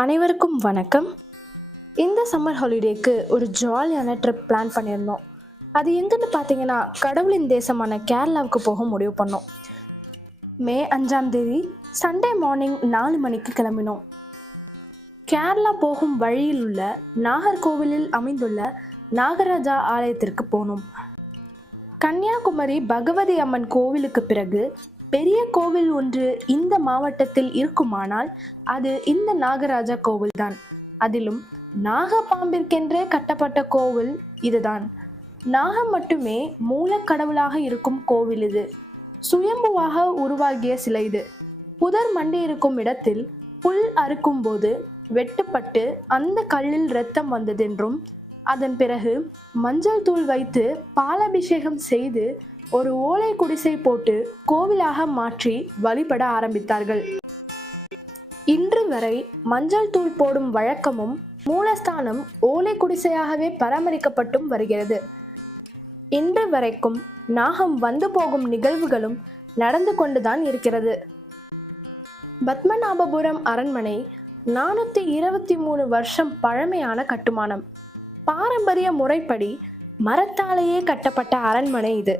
அனைவருக்கும் வணக்கம். இந்த சம்மர் ஹாலிடேக்கு ஒரு ஜாலியான ட்ரிப் பிளான் பண்ணியிருந்தோம். அது எங்கன்னு பார்த்தீங்கன்னா கடவுளின் தேசமான கேரளாவுக்கு போக முடிவு பண்ணோம். மே 5ஆம் தேதி சண்டே மார்னிங் 4 மணிக்கு கிளம்பினோம். கேரளா போகும் வழியில் உள்ள நாகர்கோவிலில் அமைந்துள்ள நாகராஜா ஆலயத்திற்கு போனோம். கன்னியாகுமரி பகவதி அம்மன் கோவிலுக்கு பிறகு பெரிய கோவில் ஒன்று இந்த மாவட்டத்தில் இருக்குமானால் அது இந்த நாகராஜா கோவில் தான். அதிலும் நாகப்பாம்பிற்கென்றே கட்டப்பட்ட கோவில் இதுதான். நாகம் மட்டுமே மூல கடவுளாக இருக்கும் கோவில் இது. சுயம்புவாக உருவாகிய சிலை இது. புதர் மண்டி இருக்கும் இடத்தில் புல் அறுக்கும் போது வெட்டுப்பட்டு அந்த கல்லில் இரத்தம் வந்ததென்றும் அதன் பிறகு மஞ்சள் தூள் வைத்து பாலாபிஷேகம் செய்து ஒரு ஓலை குடிசை போட்டு கோவிலாக மாற்றி வழிபட ஆரம்பித்தார்கள். இன்று வரை மஞ்சள் தூள் போடும் வழக்கமும் மூலஸ்தானம் ஓலை குடிசையாகவே பராமரிக்கப்பட்டும் வருகிறது. இன்று வரைக்கும் நாகம் வந்து போகும் நிகழ்வுகளும் நடந்து கொண்டுதான் இருக்கிறது. பத்மநாபபுரம் அரண்மனை 423 வருஷம் பழமையான கட்டுமானம். பாரம்பரிய முறைப்படி மரத்தாலேயே கட்டப்பட்ட அரண்மனை இது.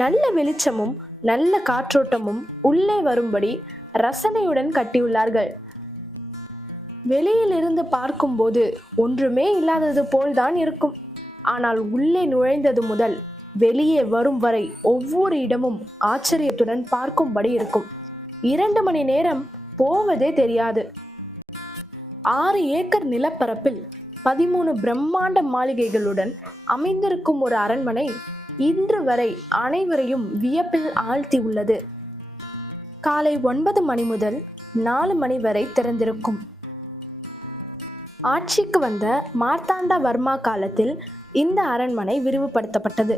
நல்ல வெளிச்சமும் நல்ல காற்றோட்டமும் உள்ளே வரும்படி ரசனையுடன் கட்டியுள்ளார்கள். வெளியில் இருந்து பார்க்கும்போது ஒன்றுமே இல்லாதது போல்தான் இருக்கும். ஆனால் உள்ளே நுழைந்தது முதல் வெளியே வரும் வரை ஒவ்வொரு இடமும் ஆச்சரியத்துடன் பார்க்கும்படி இருக்கும். 2 மணி நேரம் போவதே தெரியாது. 6 ஏக்கர் நிலப்பரப்பில் 13 பிரம்மாண்ட மாளிகைகளுடன் அமைந்திருக்கும் ஒரு அரண்மனை இன்று வரை அனைவரையும் வியப்பில் ஆழ்த்தி உள்ளது. காலை 9 மணி முதல் 4 மணி வரை திறந்திருக்கும். ஆட்சிக்கு வந்த மார்த்தாண்ட வர்மா காலத்தில் இந்த அரண்மனை விரிவுபடுத்தப்பட்டது.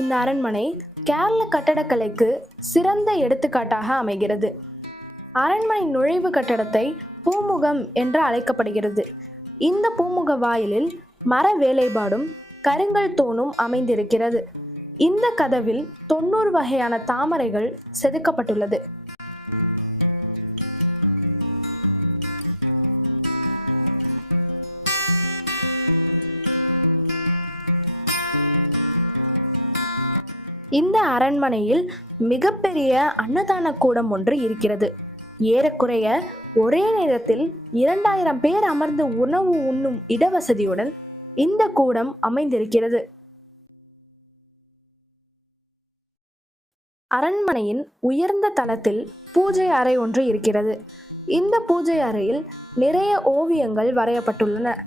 இந்த அரண்மனை கேரள கட்டடக்கலைக்கு சிறந்த எடுத்துக்காட்டாக அமைகிறது. அரண்மனை நுழைவு கட்டடத்தை பூமுகம் என்று அழைக்கப்படுகிறது. இந்த பூமுக வாயிலில் மர வேலைப்பாடும் கருங்கல் தூணும் அமைந்திருக்கிறது. இந்த கதவில் 90 வகையான தாமரைகள் செதுக்கப்பட்டுள்ளது. இந்த அரண்மனையில் மிகப்பெரிய அன்னதான கூடம் ஒன்று இருக்கிறது. ஏறக்குறைய ஒரே நேரத்தில் 2000 பேர் அமர்ந்து உணவு உண்ணும் இடவசதியுடன் இந்த கூடம் அமைந்திருக்கிறது. அரண்மனையின் உயர்ந்த தளத்தில் பூஜை அறை ஒன்று இருக்கிறது. இந்த பூஜை அறையில் நிறைய ஓவியங்கள் வரையப்பட்டுள்ளன.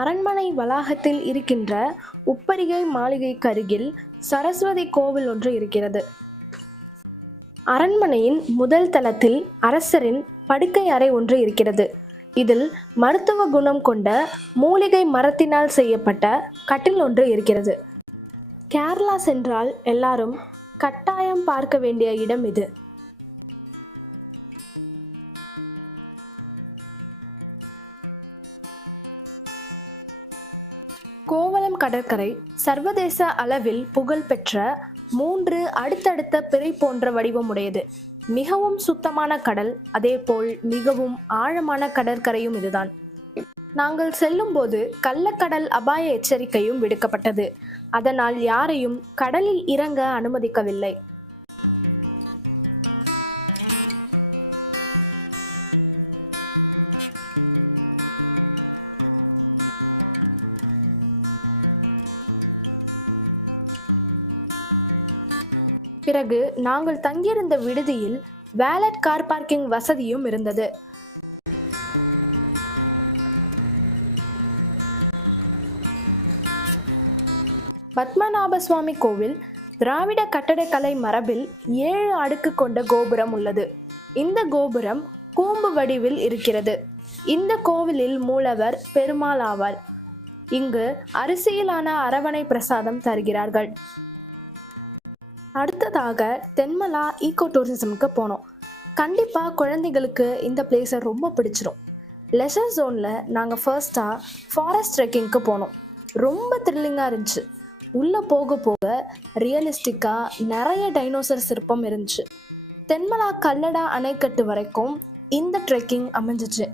அரண்மனை வளாகத்தில் இருக்கின்ற உப்பரிகை மாளிகைக்கு அருகில் சரஸ்வதி கோவில் ஒன்று இருக்கிறது. அரண்மனையின் முதல் தளத்தில் அரசரின் படுக்கை அறை ஒன்று இருக்கிறது. இதில் மருத்துவ குணம் கொண்ட மூலிகை மரத்தினால் செய்யப்பட்ட கட்டில் ஒன்று இருக்கிறது. கேரளா சென்றால் எல்லாரும் கட்டாயம் பார்க்க வேண்டிய இடம் இது. கோவளம் கடற்கரை சர்வதேச அளவில் புகழ்பெற்ற 3 அடுத்தடுத்த பிறை போன்ற வடிவமுடையது. மிகவும் சுத்தமான கடல், அதேபோல் மிகவும் ஆழமான கடற்கரையும் இதுதான். நாங்கள் செல்லும் போது கள்ளக்கடல் அபாய எச்சரிக்கையும் விடுக்கப்பட்டது. அதனால் யாரையும் கடலில் இறங்க அனுமதிக்கவில்லை. பிறகு நாங்கள் தங்கியிருந்த விடுதியில் வேலட் கார் பார்க்கிங் வசதியும் இருந்தது. பத்மநாப சுவாமி கோவில் திராவிட கட்டடக்கலை மரபில் 7 அடுக்கு கொண்ட கோபுரம் உள்ளது. இந்த கோபுரம் கூம்பு வடிவில் இருக்கிறது. இந்த கோவிலில் மூலவர் பெருமாள் ஆவார். இங்கு அரிசியிலான அரவணை பிரசாதம் தருகிறார்கள். அடுத்ததாக தென்மலா ஈகோ டூரிசம்க்கு போனோம். கண்டிப்பா குழந்தைகளுக்கு இந்த பிளேஸை ரொம்ப பிடிச்சிரும். லெஷர் ஜோன்ல நாங்க ஃபர்ஸ்டா ஃபாரஸ்ட் ட்ரெக்கிங்க்கு போனோம். ரொம்ப த்ரில்லிங்கா இருந்துச்சு. உள்ள போக போக ரியலிஸ்டிக்கா நிறைய டைனோசர் சிற்பம் இருந்துச்சு. தென்மலா கல்லடா அணைக்கட்டு வரைக்கும் இந்த ட்ரெக்கிங் அமைஞ்சிச்சு.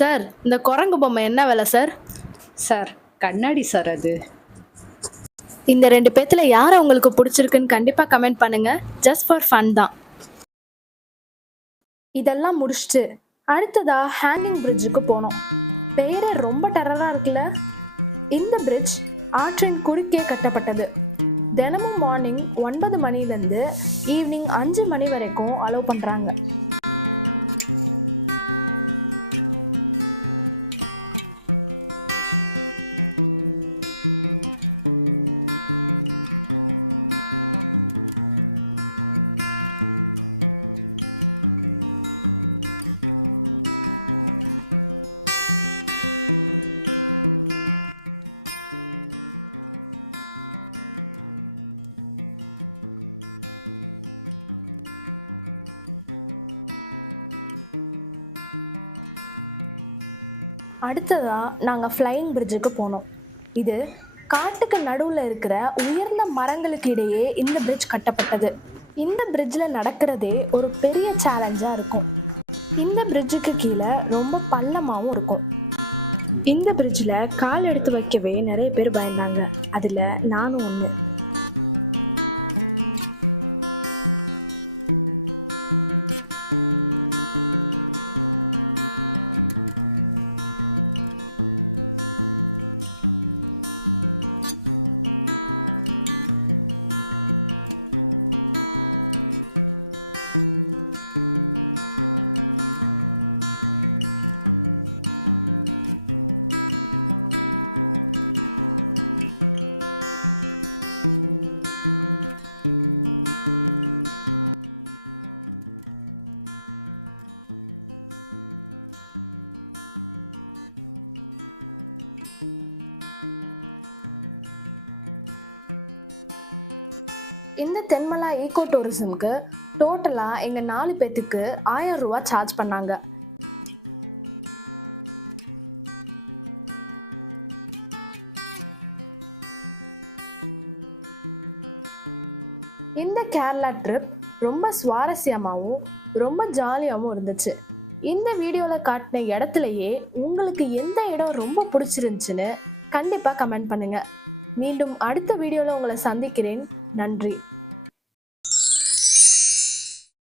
சார், இந்த குரங்கு பொம்மை என்ன விலை சார்? சார், கண்ணாடி சார் அது. இந்த 2 பேத்துல யாரை உங்களுக்கு பிடிச்சிருக்குன்னு கண்டிப்பா கமெண்ட் பண்ணுங்க. ஜஸ்ட் ஃபார் ஃபன் தான். இதெல்லாம் முடிச்சுட்டு அடுத்ததா ஹேங்கிங் பிரிட்ஜுக்கு போனோம். பேரே ரொம்ப டெரரா இருக்குல்ல. இந்த பிரிட்ஜ் ஆற்றின் குறுக்கே கட்டப்பட்டது. தினமும் மார்னிங் 9 மணிலேருந்து ஈவினிங் 5 மணி வரைக்கும் அலோவ் பண்றாங்க. அடுத்ததா நாங்கள் ஃப்ளையிங் பிரிட்ஜுக்கு போனோம். இது காட்டுக்கு நடுவில் இருக்கிற உயர்ந்த மரங்களுக்கு இடையே இந்த பிரிட்ஜ் கட்டப்பட்டது. இந்த பிரிட்ஜில் நடக்கிறதே ஒரு பெரிய சேலஞ்சாக இருக்கும். இந்த பிரிட்ஜுக்கு கீழே ரொம்ப பள்ளமாகவும் இருக்கும். இந்த பிரிட்ஜில் கால் எடுத்து வைக்கவே நிறைய பேர் பயந்தாங்க. அதில் நானும் ஒன்று. இந்த தென்மலா ஈகோ டூரிசம்க்கு டோட்டலா எங்க 4 பேத்துக்கு 1000 ரூபாய் சார்ஜ் பண்ணாங்க. இந்த கேரளா ட்ரிப் ரொம்ப சுவாரஸ்யமாகவும் ரொம்ப ஜாலியாகவும் இருந்துச்சு. இந்த வீடியோவில் காட்டின இடத்துலயே உங்களுக்கு எந்த இடம் ரொம்ப பிடிச்சிருந்துச்சுன்னு கண்டிப்பாக கமெண்ட் பண்ணுங்க. மீண்டும் அடுத்த வீடியோவில் உங்களை சந்திக்கிறேன். நன்றி.